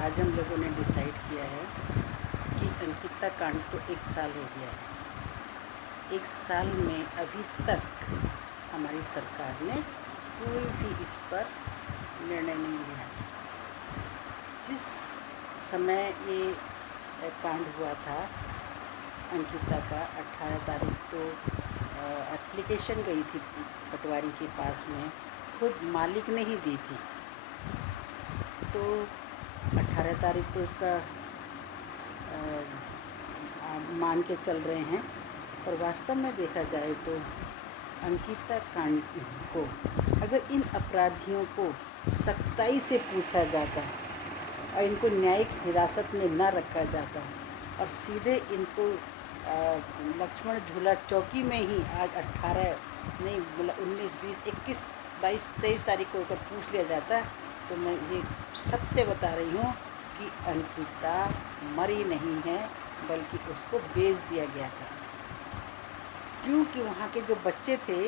आज हम लोगों ने डिसाइड किया है कि अंकिता कांड को 1 साल हो गया है। 1 साल में अभी तक हमारी सरकार ने कोई भी इस पर निर्णय नहीं लिया। जिस समय ये कांड हुआ था अंकिता का 18 तारीख तो एप्लीकेशन गई थी पटवारी के पास में, खुद मालिक ने ही दी थी। तो 18 तारीख तो उसका मान के चल रहे हैं, पर वास्तव में देखा जाए तो अंकिता कांड को अगर इन अपराधियों को सख्ताई से पूछा जाता और इनको न्यायिक हिरासत में न रखा जाता और सीधे इनको लक्ष्मण झूला चौकी में ही आज 18 नहीं मतलब 19, 20, 21, 22, 23 तारीख को अगर पूछ लिया जाता तो मैं ये सत्य बता रही हूँ कि अंकिता मरी नहीं है, बल्कि उसको बेच दिया गया था। क्योंकि वहाँ के जो बच्चे थे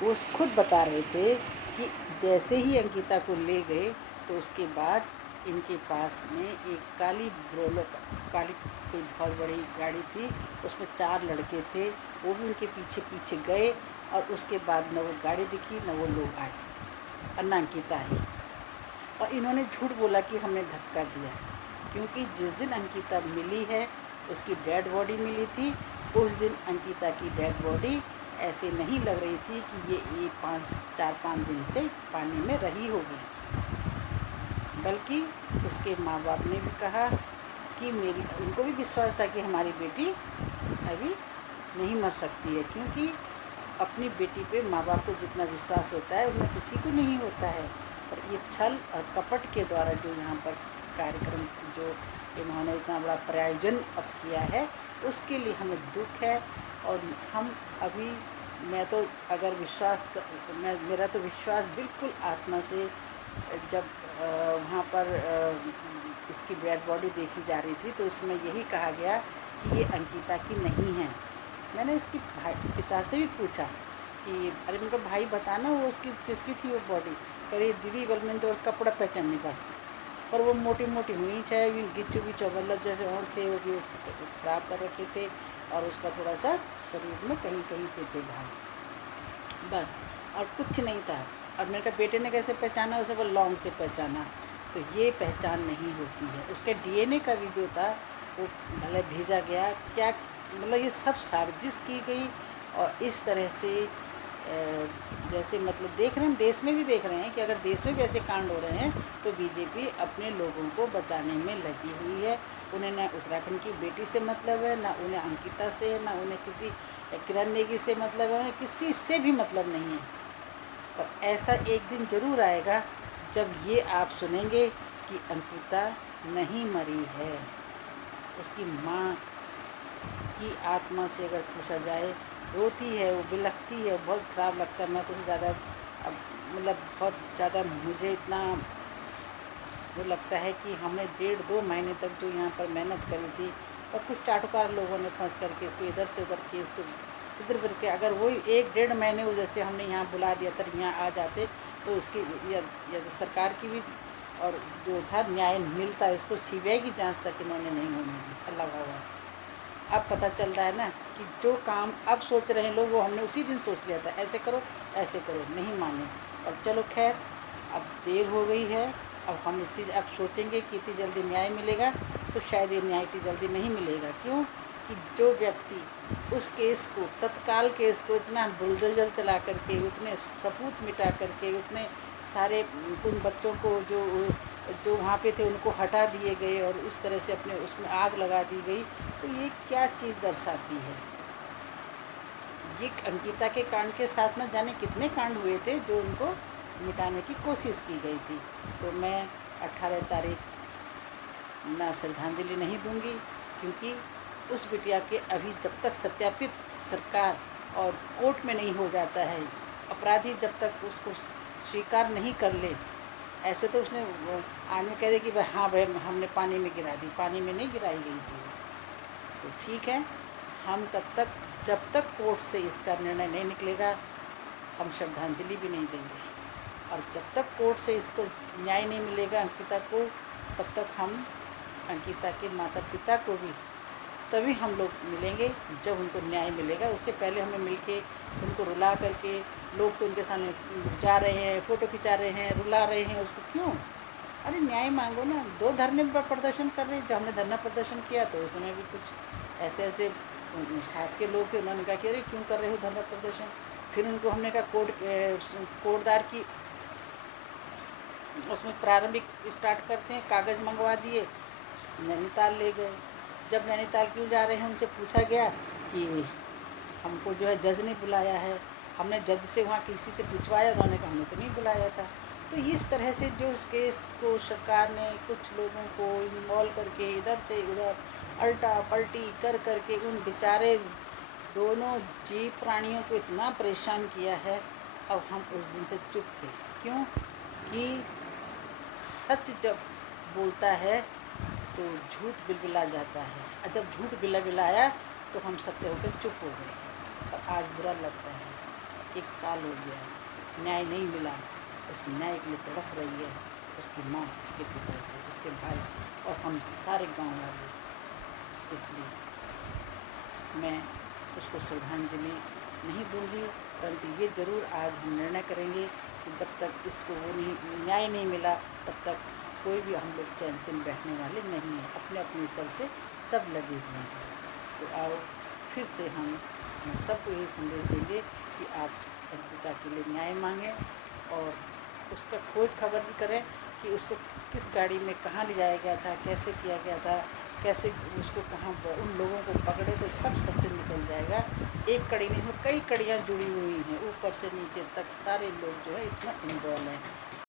वो खुद बता रहे थे कि जैसे ही अंकिता को ले गए तो उसके बाद इनके पास में एक काली ब्रोलो काली कोई बहुत बड़ी गाड़ी थी, उसमें 4 लड़के थे, वो भी उनके पीछे पीछे गए और उसके बाद न वो गाड़ी दिखी न वो लोग आए और न अंकिता आई। और इन्होंने झूठ बोला कि हमने धक्का दिया, क्योंकि जिस दिन अंकिता मिली है उसकी डेड बॉडी मिली थी। उस दिन अंकिता की डेड बॉडी ऐसे नहीं लग रही थी कि ये 4-5 दिन से पानी में रही होगी, बल्कि उसके माँ बाप ने भी कहा कि उनको भी विश्वास था कि हमारी बेटी अभी नहीं मर सकती है, क्योंकि अपनी बेटी पे माँ बाप को जितना विश्वास होता है उतना किसी को नहीं होता है। पर ये छल और कपट के द्वारा जो यहाँ पर कार्यक्रम जो इन्होंने इतना बड़ा प्रायोजन अब किया है, उसके लिए हमें दुख है। और हम अभी मेरा तो विश्वास बिल्कुल आत्मा से, जब वहाँ पर इसकी डेड बॉडी देखी जा रही थी तो उसमें यही कहा गया कि ये अंकिता की नहीं है। मैंने उसके पिता से भी पूछा कि अरे मेरे को भाई बताना वो उसकी किसकी थी वो बॉडी। कह रही दीदी बलमिंद और कपड़ा पहचाननी बस, पर वो मोटी मोटी हुई चाहे भी गिच्चू बिच्चू मतलब जैसे और थे वो भी उसको ख़राब कर रखे थे और उसका थोड़ा सा शरीर में कहीं कहीं थे घाव, बस और कुछ नहीं था। और मेरे का बेटे ने कैसे पहचाना, उसने वो लौंग से पहचाना। तो ये पहचान नहीं होती है। उसके डीएनए का भी जो था वो मतलब भेजा गया, क्या मतलब ये सब साजिश की गई। और इस तरह से जैसे मतलब देख रहे हैं, देश में भी देख रहे हैं कि अगर देश में भी ऐसे कांड हो रहे हैं तो बीजेपी अपने लोगों को बचाने में लगी हुई है। उन्हें न उत्तराखंड की बेटी से मतलब है, ना उन्हें अंकिता से, ना उन्हें किसी किरण नेगी से मतलब है, उन्हें किसी से भी मतलब नहीं है। पर ऐसा एक दिन ज़रूर आएगा जब ये आप सुनेंगे कि अंकिता नहीं मरी है। उसकी माँ की आत्मा से अगर पूछा जाए, रोती है, वो बिलखती है, बहुत ख़राब लगता है। मैं तो ज़्यादा अब मतलब बहुत ज़्यादा मुझे इतना वो लगता है कि हमने 1.5-2 महीने तक जो यहाँ पर मेहनत करी थी, पर कुछ चाटुकार लोगों ने फंस करके इसको इधर से उधर केस को इधर उधर के, अगर वही 1-1.5 महीने वो जैसे हमने यहाँ बुला दिया था यहाँ आ जाते तो इसकी या सरकार की भी और जो था न्याय मिलता। इसको सीबीआई की जांच तक इन्होंने नहीं होने दी। अल्लाह भगवान, अब पता चल रहा है ना कि जो काम अब सोच रहे हैं लोग वो हमने उसी दिन सोच लिया था, ऐसे करो ऐसे करो, नहीं माने। और चलो खैर, अब देर हो गई है। अब सोचेंगे कि इतनी जल्दी न्याय मिलेगा, तो शायद ये न्याय इतनी जल्दी नहीं मिलेगा। क्यों कि जो व्यक्ति उस केस को, तत्काल केस को इतना बुलडोजर चला करके, उतने सबूत मिटा करके, उतने सारे उन बच्चों को जो वहाँ पे थे उनको हटा दिए गए और इस तरह से अपने उसमें आग लगा दी गई, तो ये क्या चीज़ दर्शाती है। ये अंकिता के कांड के साथ न जाने कितने कांड हुए थे जो उनको मिटाने की कोशिश की गई थी। तो मैं 18 तारीख ना श्रद्धांजलि नहीं दूंगी, क्योंकि उस बिटिया के अभी जब तक सत्यापित सरकार और कोर्ट में नहीं हो जाता है, अपराधी जब तक उसको स्वीकार नहीं कर ले, ऐसे तो उसने आदमी कह दे कि भाई हाँ भाई हमने पानी में गिरा दी, पानी में नहीं गिराई गई थी। तो ठीक है, हम जब तक कोर्ट से इसका निर्णय नहीं निकलेगा हम श्रद्धांजलि भी नहीं देंगे। और जब तक कोर्ट से इसको न्याय नहीं मिलेगा अंकिता को, तब तक हम अंकिता के माता पिता को भी तभी हम लोग मिलेंगे जब उनको न्याय मिलेगा। उससे पहले हमें मिलके उनको रुला करके, लोग तो उनके सामने जा रहे हैं, फ़ोटो खिंचा रहे हैं, रुला रहे हैं उसको, क्यों? अरे न्याय मांगो ना। 2 धरने पर प्रदर्शन कर रहे हैं। जब हमने धरना प्रदर्शन किया तो उस समय भी कुछ ऐसे ऐसे साथ के लोग थे, उन्होंने कहा कि अरे क्यों कर रहे हो धरना प्रदर्शन। फिर उनको हमने कहा कोर्टदार की उसमें प्रारंभिक स्टार्ट करते हैं, कागज़ मंगवा दिए, नैनीताल ले गए। जब नैनीताल क्यों जा रहे हैं उनसे पूछा गया कि हमको जो है जज ने बुलाया है। हमने जज से वहाँ किसी से पूछवाया, उन्होंने कहा हमने तो नहीं बुलाया था। तो इस तरह से जो इस केस को सरकार ने कुछ लोगों को इन्वॉल्व करके इधर से उधर अल्टा पलटी कर करके उन बेचारे दोनों जीव प्राणियों को इतना परेशान किया है। अब हम उस दिन से चुप थे, क्यों कि सच जब बोलता है तो झूठ बिलबिला जाता है, और जब झूठ बिलबिलाया तो हम सत्य होकर चुप हो गए। और आज बुरा लगता है, 1 साल हो गया, न्याय नहीं मिला। उस न्याय के लिए तड़प रही है उसकी माँ, उसके पिताजी, उसके भाई और हम सारे गांव वाले। इसलिए मैं उसको श्रद्धांजलि नहीं दूंगी, परंतु ये ज़रूर आज हम निर्णय करेंगे कि जब तक इसको वो नहीं न्याय नहीं मिला तब तक कोई भी हम लोग चैन से बैठने वाले नहीं हैं। अपने अपने स्तर से सब लगे हुए हैं। तो आओ फिर से हम सबको यही संदेश देंगे कि आप अंकिता के लिए न्याय मांगें और उसका खोज खबर भी करें कि उसको किस गाड़ी में कहाँ ले जाया गया था, कैसे किया गया था, कैसे उसको कहाँ पर उन लोगों को पकड़े, तो सब सत्य निकल जाएगा। एक कड़ी नहीं, इसमें कई कड़ियाँ जुड़ी हुई हैं, ऊपर से नीचे तक सारे लोग जो है इसमें इन्वॉल्व हैं।